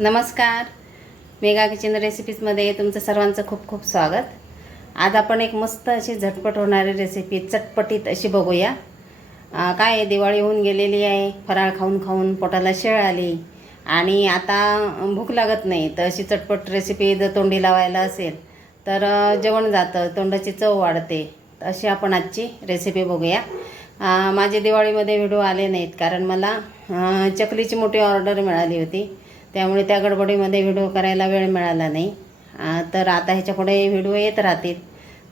नमस्कार. Mega kitchen रेसिपीजमध्ये तुमचं सर्वांचं खूप खूप स्वागत. आज आपण एक मस्त अशी झटपट होणारी रेसिपी चटपटीत अशी बघूया. काय दिवाळी होऊन गेलेली आहे. फराळ खाऊन खाऊन पोटाला शेळ आली. आणि आता भूक लागत नाही तर अशी चटपट रेसिपी जर तोंडी लावायला असेल तर जेवण जातं तोंडाची चव वाढते. अशी आपण आजची रेसिपी बघूया. माझे दिवाळीमध्ये व्हिडिओ आले नाहीत कारण मला चकलीची मोठी ऑर्डर मिळाली होती. त्यामुळे त्या गडबडीमध्ये व्हिडिओ करायला वेळ मिळाला नाही. तर आता ह्याच्या पुढे व्हिडिओ येत राहतील.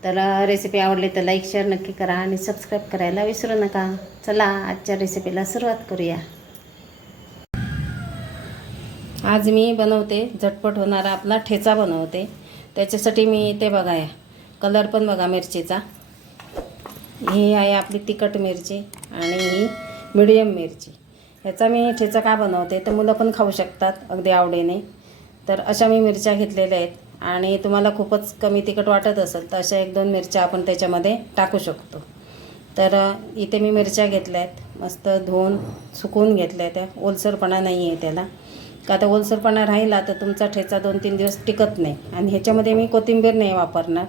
तर रेसिपी आवडली तर लाईक शेअर नक्की करा आणि सबस्क्राईब करायला विसरू नका. चला आजच्या रेसिपीला सुरुवात करूया. आज मी बनवते झटपट होणारा आपला ठेचा बनवते. त्याच्यासाठी मी ते बघा या कलर पण बघा मिरचीचा. ही आहे आपली तिखट मिरची आणि ही मिडियम मिरची. ह्याचा मी ठेचा का बनवते? तर मुलं पण खाऊ शकतात अगदी आवडीने. तर अशा मी मिरच्या घेतलेल्या आहेत. आणि तुम्हाला खूपच कमी तिखट वाटत असेल तर अशा एक दोन मिरच्या आपण त्याच्यामध्ये टाकू शकतो. तर इथे मी मिरच्या घेतल्या आहेत. मस्त धुवून सुकवून घेतल्या त्या. ओलसरपणा नाही आहे त्याला. का आता ओलसरपणा राहिला तर तुमचा ठेचा दोन तीन दिवस टिकत नाही. आणि ह्याच्यामध्ये मी कोथिंबीर नाही वापरणार.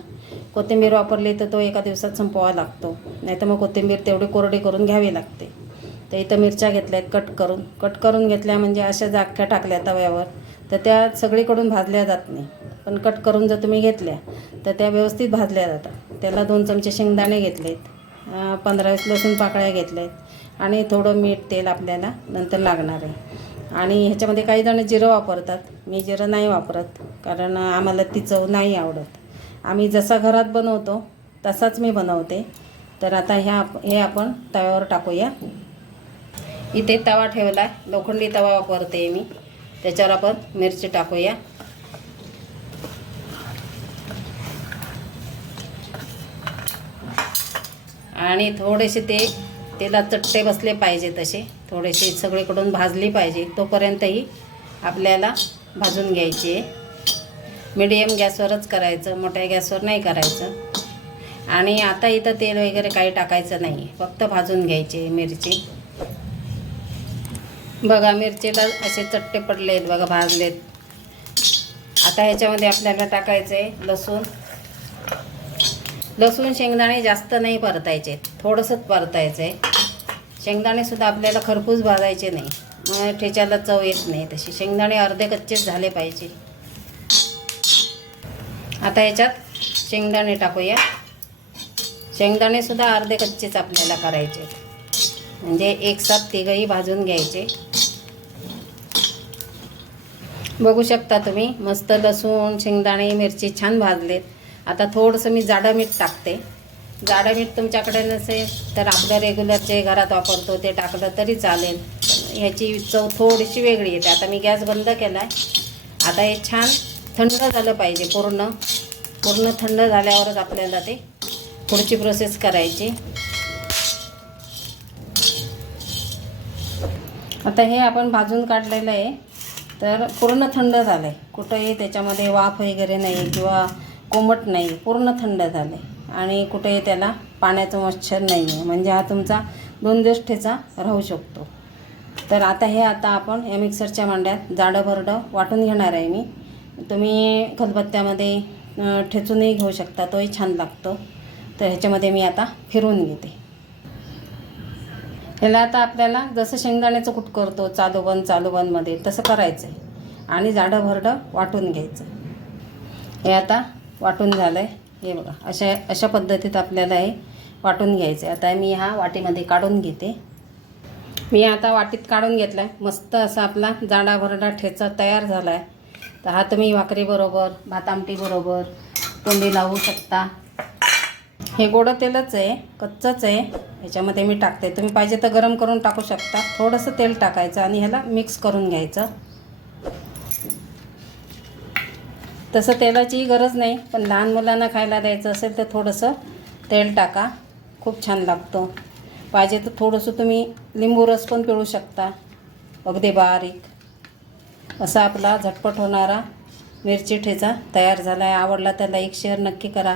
कोथिंबीर वापरली तर तो एका दिवसात संपवावा लागतो. नाही तर मग कोथिंबीर तेवढी कोरडी करून घ्यावी लागते. तर इथं मिरच्या घेतल्या आहेत कट करून. कट करून घेतल्या म्हणजे अशा जाख्या टाकल्या तव्यावर. तर त्या सगळीकडून भाजल्या जात नाही. पण कट करून जर तुम्ही घेतल्या तर त्या व्यवस्थित भाजल्या जातात. त्याला दोन चमचे शेंगदाणे घेतलेत पंधरा वीस लसूण पाकळ्या घेतल्या आहेत आणि थोडं मीठ तेल आपल्याला नंतर लागणार आहे. आणि ह्याच्यामध्ये काही जण जिरं वापरतात. मी जिरं नाही वापरत कारण आम्हाला ती चव नाही आवडत. आम्ही जसा घरात बनवतो तसाच मी बनवते. तर आता ह्या आप- हे आपण तव्यावर टाकूया. इथे तवा ठेवला आहे. लोखंडी तवा वापरते मी. त्याच्यावर आपण मिरची टाकूया. आणि थोडेसे ते तेलात चट्टे बसले पाहिजे तसे. थोडेसे सगळीकडून भाजली पाहिजे. तोपर्यंतही आपल्याला भाजून घ्यायची आहे. मिडियम गॅसवरच करायचं. मोठ्या गॅसवर नाही करायचं. आणि आता इथं तेल वगैरे काही टाकायचं नाही फक्त भाजून घ्यायचे मिरची. बघा मिरचीला असे चट्टे पडले आहेत बघा भाजलेत. आता ह्याच्यामध्ये आपल्याला टाकायचं आहे लसूण. लसूण शेंगदाणे जास्त नाही परतायचे थोडंसंच परतायचं आहे शेंगदाणेसुद्धा आपल्याला खरपूस भाजायचे नाही. मग ठेच्याला चव येत नाही. तशी शेंगदाणे अर्धे कच्चेच झाले पाहिजे. आता ह्याच्यात शेंगदाणे टाकूया. शेंगदाणेसुद्धा अर्धे कच्चेच आपल्याला करायचे म्हणजे एक साथ तिघंही भाजून घ्यायचे. बघू शकता तुम्ही. मस्त लसूण शेंगदाणे मिरची छान भाजलेत. आता थोडंसं मी जाडं मीठ टाकते. जाडं मीठ तुमच्याकडे नसेल तर आपलं रेग्युलर जे घरात वापरतो ते टाकलं तरी चालेल. ह्याची चव थोडीशी वेगळी येते. आता मी गॅस बंद केला आहे आता हे छान थंड झालं पाहिजे पूर्ण. पूर्ण थंड झाल्यावरच आपल्याला ते पुढची प्रोसेस करायची. आता हे आपण भाजून काढलेलं आहे. तर पूर्ण थंड झालं आहे कुठंही त्याच्यामध्ये वाफ वगैरे नाही किंवा कोमट नाही पूर्ण थंड झालं आहे आणि कुठेही त्याला पाण्याचं मच्छर नाही आहे म्हणजे हा तुमचा दोन दिवस ठेचा राहू शकतो. तर आता हे आता आपण या मिक्सरच्या मांड्यात जाडं भरडं वाटून घेणार आहे मी. तुम्ही खलबत्त्यामध्ये ठेचूनही घेऊ शकता. तोही छान लागतो. तर ह्याच्यामध्ये मी आता फिरवून घेते. ह्याला आता आपल्याला जसं शेंगदाण्याचं कूट करतो चालूबन चालूबनमध्ये तसं करायचं आहे आणि जाडं भरडं वाटून घ्यायचं हे आता वाटून झालं आहे हे बघा अशा अशा पद्धतीत आपल्याला हे वाटून घ्यायचं आहे आता मी हा वाटीमध्ये काढून घेते. मी आता वाटीत काढून घेतला आहे मस्त असा आपला जाडा भरडा ठेचा तयार झाला आहे तर हा तुम्ही भाकरीबरोबर भात आमटीबरोबर तोंडी लावू शकता. हे गोडं तेलच आहे कच्चंच आहे. ह्याच्यामध्ये मी टाकते. तुम्ही पाहिजे तर गरम करून टाकू शकता. थोडंसं तेल टाकायचं आणि ह्याला मिक्स करून घ्यायचं. तसं तेलाचीही गरज नाही पण लहान मुलांना खायला द्यायचं असेल तर थोडंसं तेल टाका. खूप छान लागतो. पाहिजे तर थोडंसं तुम्ही लिंबू रस पण पिळू शकता. अगदी बारीक. असा आपला झटपट होणारा मिरची ठेचा तयार झाला आहे आवडला तर लाईक शेअर नक्की करा.